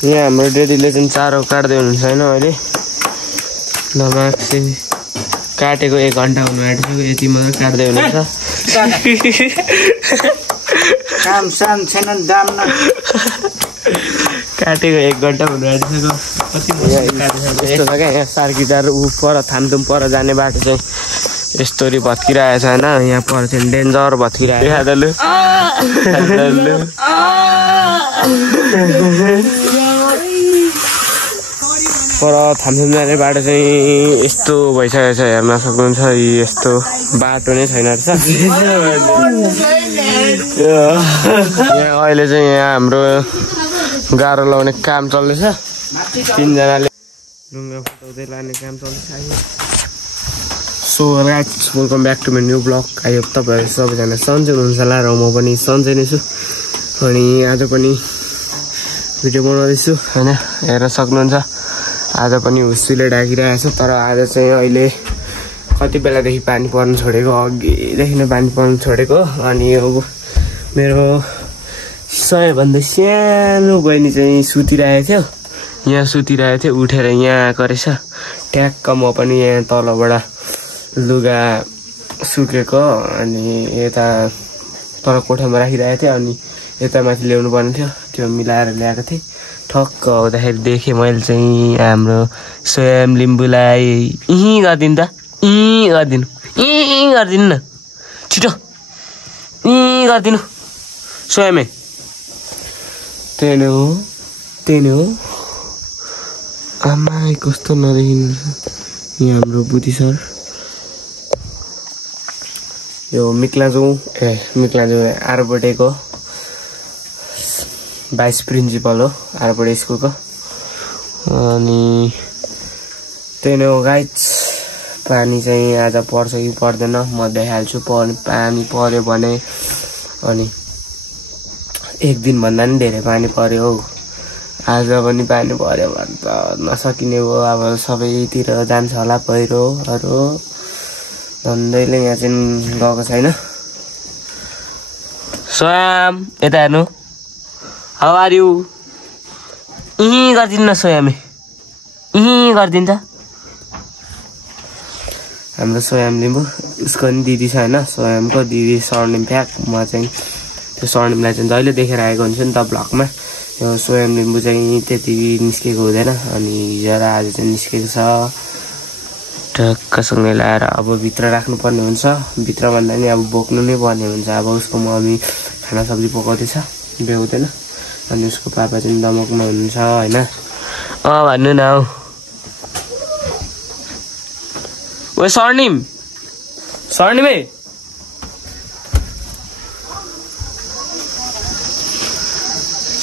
यहाँ हाम्रो डेडीले चाहिँ चारो काट्दै हुनुहुन्छ होइन अहिले नमाक्सी काटेको 1 घन्टा हुनु आँटिसक्यो यति मात्र काट्दै हुनुहुन्छ काम साम छैन दाम न काटेको 1 घन्टा हुनु आँटिसक्यो कति यस्तो छ क्या यहाँ सार्किटार ऊ पर थामथुम पर जाने बाटो चाहिँ यस्तोरी भत्किरहेछ होइन यहाँ पर चाहिँ डेन्जर भत्किरहेको पर थामथुम जाने बाटो चाहिँ यस्तो भइसकेको छ हेर्न सक्नुहुन्छ यस्तो बाटो नै छैन रहेछ यहाँ अहिले चाहिँ यहाँ हाम्रो गाह्रो लाउने काम चल्दैछ 3 जनाले ढुङ्गा फुटाउँदै लाने काम चल्दैछ so rights welcome back to my new blog I hope तपाईँहरू सबैजना सन्चै हुनुहुन्छ होला र म पनि सन्चै नै छु अनि आज पनि भिडियो बनाउँदैछु होइन हेर्न सक्नुहुन्छ आज पनि हुस्सुले ढाकिरहेको छु तर आज चाहिँ अहिले कति बेलादेखि पानी पर्नु छोडेको अघिदेखि नै पानी पर्नु छोडेको अनि अब मेरो सबैभन्दा सानो बहिनी चाहिँ सुतिरहेको थियो यहाँ सुतिरहेको थियो उठेर यहाँ आएको रहेछ ट्याक्क म पनि यहाँ तलबाट लुगा सुकेको अनि यता तल कोठामा राखिरहेको थिएँ अनि यता माथि ल्याउनु पर्ने थियो त्यो मिलाएर ल्याएको थिएँ ठक्क आउँदाखेरि देखेँ मैले चाहिँ हाम्रो स्वयं लिम्बूलाई गरिदिनु त गरिदिनु न छिटो गरिदिनु स्वयमै त्यही नै हो आमा कस्तो नदेखिनु यहाँ हाम्रो बुद्धि सर यो मिक्लाजु आरबोटेको भाइस प्रिन्सिपल हो आरबोटे स्कुलको अनि त्यही नै हो गाइज पानी चाहिँ आज पर्छ कि पर्दैन म देखाइहाल्छु पानी पर्यो भने अनि 1 दिनभन्दा पनि धेरै पानी पर्यो हौ आज पनि पानी पर्यो भने त नसकिने हो अब सबैतिर जान्छ होला पहिरोहरू धन्दैले यहाँ चाहिँ गएको छैन स्वयं यता हेर्नु हाउ आर यु गरिदिनु न स्वयमै गरिदिनु त हाम्रो स्वयं लिम्बू उसको पनि दिदी छ होइन स्वयंको दिदी सरनेम फ्याक म चाहिँ त्यो सरनेमलाई चाहिँ जहिले देखेर आएको हुन्छु नि त ब्लगमा यो स्वयं लिम्बू चाहिँ त्यति निस्केको हुँदैन अनि हिजो र आज चाहिँ निस्केको छ टक्कसँगै ल्याएर अब भित्र राख्नुपर्ने हुन्छ भित्र भन्दा पनि अब बोक्नु नै पर्ने हुन्छ अब उसको मम्मी खाना सब्जी पकाउँदैछ भ्याउँदैन अनि उसको पापा चाहिँ दमकमा हुनुहुन्छ होइन भन्नु न हौ ओ स्वर्णिमै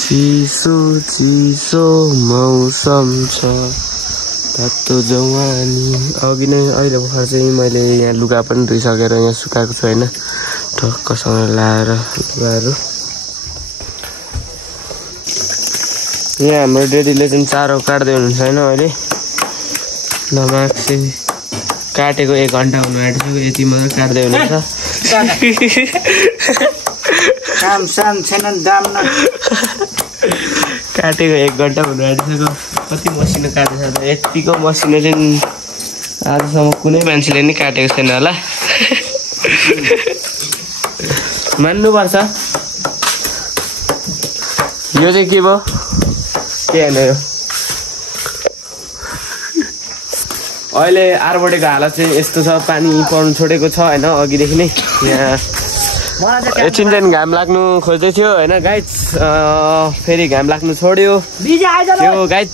चिसो मौसम छ तातो जवानी अघि नै अहिले भर्खर चाहिँ मैले यहाँ लुगा पनि धोइसकेर यहाँ सुकाएको छु होइन ठक्कसँग लाएर लुगाहरू यहाँ हाम्रो डेडीले चाहिँ चारो काट्दै हुनुहुन्छ होइन अहिले नमाक्सी काटेको 1 घन्टा हुनु आँटिसक्यो यति मात्र काट्दै हुनुहुन्छ काम साम छैन दाम न काटेको 1 घन्टा हुनु आँटिसक्यो कति मसिनो काटेको छ त यतिको मसिनो चाहिँ आजसम्म कुनै मान्छेले नि काटेको छैन होला मान्नुपर्छ यो चाहिँ के भयो के होइन यो अहिले आरबोटेको हालत चाहिँ यस्तो छ पानी पर्नु छोडेको छ होइन अघिदेखि नै यहाँ एकछिन चाहिँ घाम लाग्नु खोज्दै थियो होइन गाइज फेरि घाम लाग्नु छोड्यो यो गाइज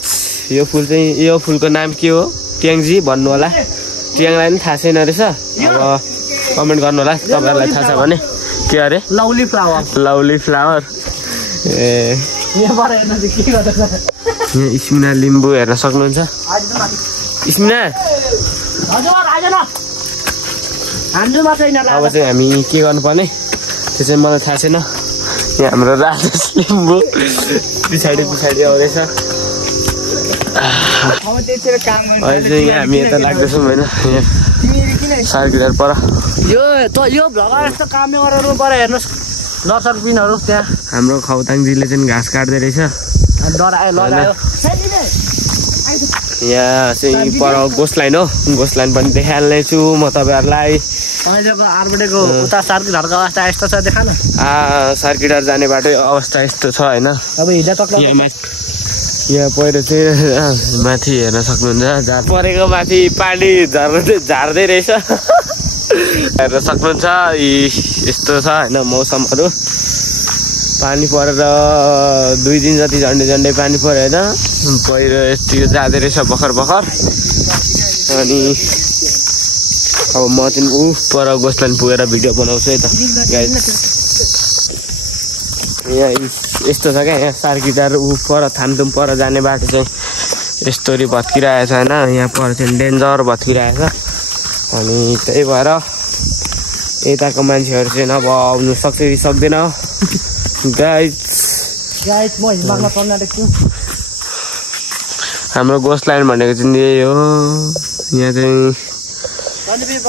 यो फुल चाहिँ यो फुलको नाम के हो ट्याङ्जी भन्नु होला ट्याङलाई पनि थाहा छैन रहेछ अब कमेन्ट गर्नु होला तपाईँहरूलाई थाहा छ भने के अरे लभली फ्लावर ए स्मिना लिम्बू हेर्न सक्नुहुन्छ स्मिना अब चाहिँ हामी के गर्नुपर्ने त्यो चाहिँ मलाई थाहा छैन यहाँ हाम्रो राजेश लिम्बू पछाडि आउँदैछ अहिले चाहिँ यहाँ हामी यता लाग्दैछौँ होइन यहाँ सार्किटार पर यो भ्लगर यस्तो कामै गरेर पर हेर्नुहोस् दर्शक पिनहरू त्यहाँ हाम्रो खौताङजीले चाहिँ घाँस काट्दै रहेछ डरायो लगायो यहाँ चाहिँ पर गोस्ट लाइन हो गोस्ट लाइन पनि देखाइहाल्ने छु म तपाईँहरूलाई अहिलेको आरबेटेको उता सार्किटहरूको अवस्था यस्तो छ देखा न सर्किटहरू जाने बाटै अवस्था यस्तो छ होइन अब हिजो तक यहाँ पहिरो चाहिँ माथि हेर्न सक्नुहुन्छ जहाँ परेको माथि पानी झार्दै रहेछ हेर्न सक्नुहुन्छ यस्तो छ होइन मौसमहरू पानी परेर 2 दिन जति झन्डै पानी पऱ्यो होइन पहिरो यस्तो जाँदै रहेछ भर्खर अनि अब म चाहिँ पर गोस्टलाइन पुगेर भिडियो बनाउँछु है त यहाँ यस्तो छ क्या यहाँ सार्किटार पर थामथुम पर जाने बाटो चाहिँ यस्तोरी भत्किरहेको छ होइन यहाँ पर चाहिँ डेन्जर भत्किरहेको छ अनि त्यही भएर यताको मान्छेहरू चाहिँ अब आउनु सक्छ कि सक्दैन गाइज म हिमालमा पर्न छु हाम्रो गोस्ट लाइन भनेको चाहिँ यही हो यहाँ चाहिँ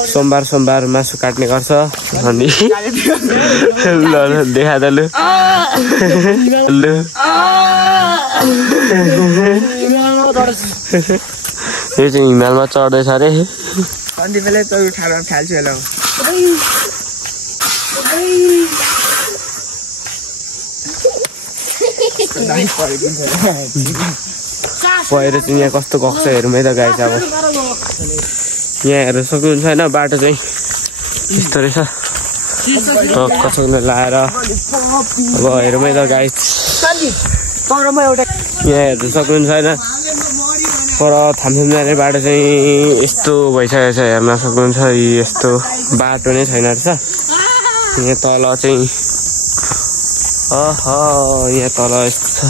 सोमबार मासु काट्ने गर्छ अनि ल देखा त लु यो चाहिँ हिमालमा चढ्दैछ अरे पहिरो चाहिँ यहाँ कस्तो गएको छ हेरौँ है त गाई चाहिँ अब यहाँ हेर्न सक्नुहुन्छ होइन बाटो चाहिँ यस्तो रहेछ कसैले लाएर अब हेरौँ है त गाई यहाँ हेर्न सक्नुहुन्छ होइन पर थामथुम जाने बाटो चाहिँ यस्तो भइसकेको छ हेर्न सक्नुहुन्छ यस्तो बाटो नै छैन रहेछ यहाँ तल चाहिँ यहाँ तल यस्तो छ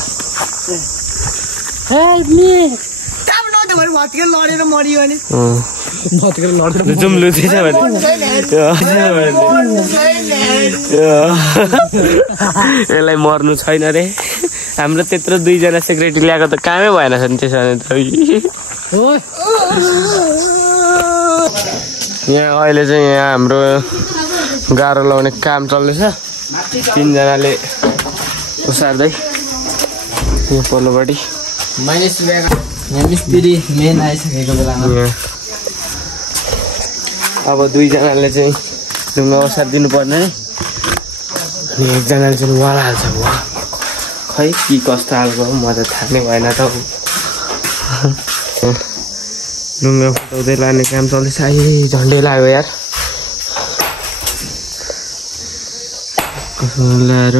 यसलाई मर्नु छैन रे हाम्रो त्यत्रो 2 जना सेक्रेटरी ल्याएको त कामै भएन छ नि त्यसो भने त यहाँ अहिले चाहिँ यहाँ हाम्रो गाह्रो लगाउने काम चल्दैछ 3 जनाले उसार्दै यहाँ पल्लोपट्टि मिस्त्री मेन आइसकेको बेलामा अब 2 जनाले चाहिँ ढुङ्गा ओसार दिनु पर्ने अनि 1 जनाले चाहिँ वाल हाल्छ खै के कस्तो हाल्को म त थाहा नै भएन त ढुङ्गा फुटाउँदै लाने काम चल्दैछ झन्डै लाग्यो यार कसो ल्याएर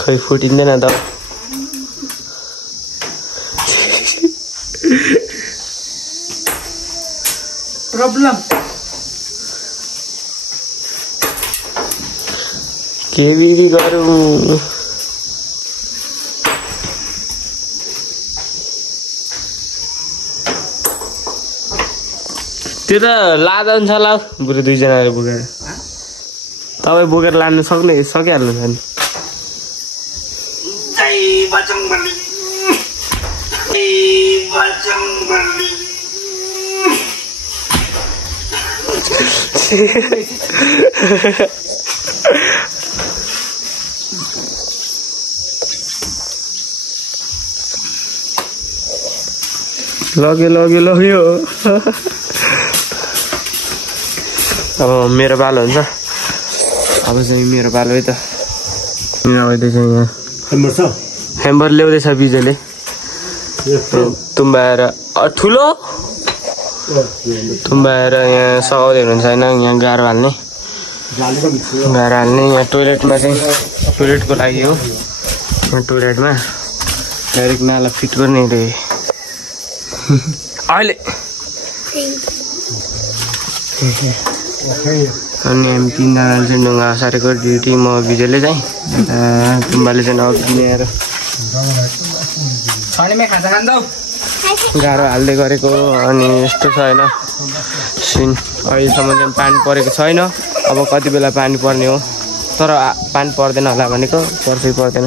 खै फुटिँदैन त प्रब्लम के बिरी गरौँ त्यो त लाँदा हुन्छ होला बरु 2 जनाले बोकेर तपाईँ बोकेर लानु सकिहाल्नु छ नि लग्यो अब मेरो पालो हुन्छ अब चाहिँ मेरो पालो है त आउँदैछ यहाँ हेम्बर ल्याउँदैछ बिजोले तुम्बाएर ठुलो तुम्बाएर यहाँ सघाउँदै हुनुहुन्छ होइन यहाँ गाह्रो हाल्ने यहाँ टोइलेटमा चाहिँ टोइलेटको लागि हो यहाँ टोइलेटमा डाइरेक्ट नाला फिट गर्ने रे अहिले अनि हामी 3 जनाले चाहिँ ढुङ्गा सारेको ड्युटी म बिजोले चाहिँ तुम्बाले चाहिँ अघि ल्याएर गाह्रो हाल्दै गरेको अनि यस्तो छ होइन सिन अहिलेसम्म चाहिँ पानी परेको छैन अब कति बेला पानी पर्ने हो तर पानी पर्दैन होला भनेको पर्छै पर्दैन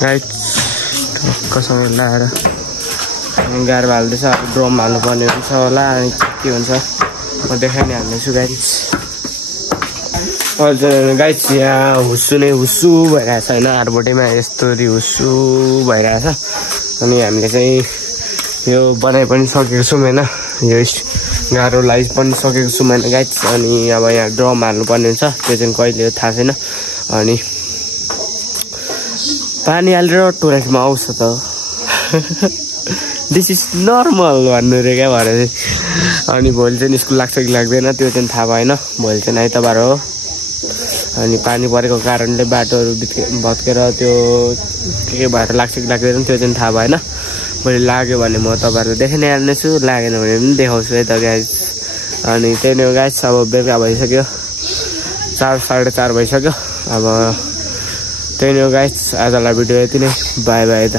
गाई ढक्कसँग लाएर गाह्रो हाल्दैछ ड्रम हाल्नुपर्ने हुन्छ होला के हुन्छ म देखाइ नै हाल्नेछु गाइस। हजुर गाइस यहाँ हुस्सु नै हुस्सु भइरहेछ होइन आरबोटेमा यस्तोरी हुस्सु भइरहेछ। अनि हामीले चाहिँ यो बनाइ पनि सकेको छौँ होइन यो गाह्रो लाइ पनि सकेको छौँ होइन गाइस। अनि अब यहाँ ड्रम हाल्नुपर्ने हुन्छ त्यो चाहिँ कहिले हो थाहा छैन। अनि पानी हालेर टोइलेटमा आउँछ त दिस इज नर्मल भन्नु रे क्या भरे चाहिँ। अनि भोलि चाहिँ स्कुल लाग्छ कि लाग्दैन त्यो चाहिँ थाहा भएन। भोलि चाहिँ आइतबार हो अनि पानी परेको कारणले बाटोहरू भत्केर त्यो के भएर लाग्छ कि लाग्दैन त्यो चाहिँ थाहा भएन। भोलि लाग्यो भने म तपाईँहरूलाई देखाइ नै हाल्नेछु, लागेन भने पनि देखाउँछु है त गाइस। अनि त्यही नै हो गाइस, अब बेलुका भइसक्यो 4 साढे 4 भइसक्यो। अब त्यही नै हो गाइस, आजलाई भिडियो यति नै, बाई बाई त।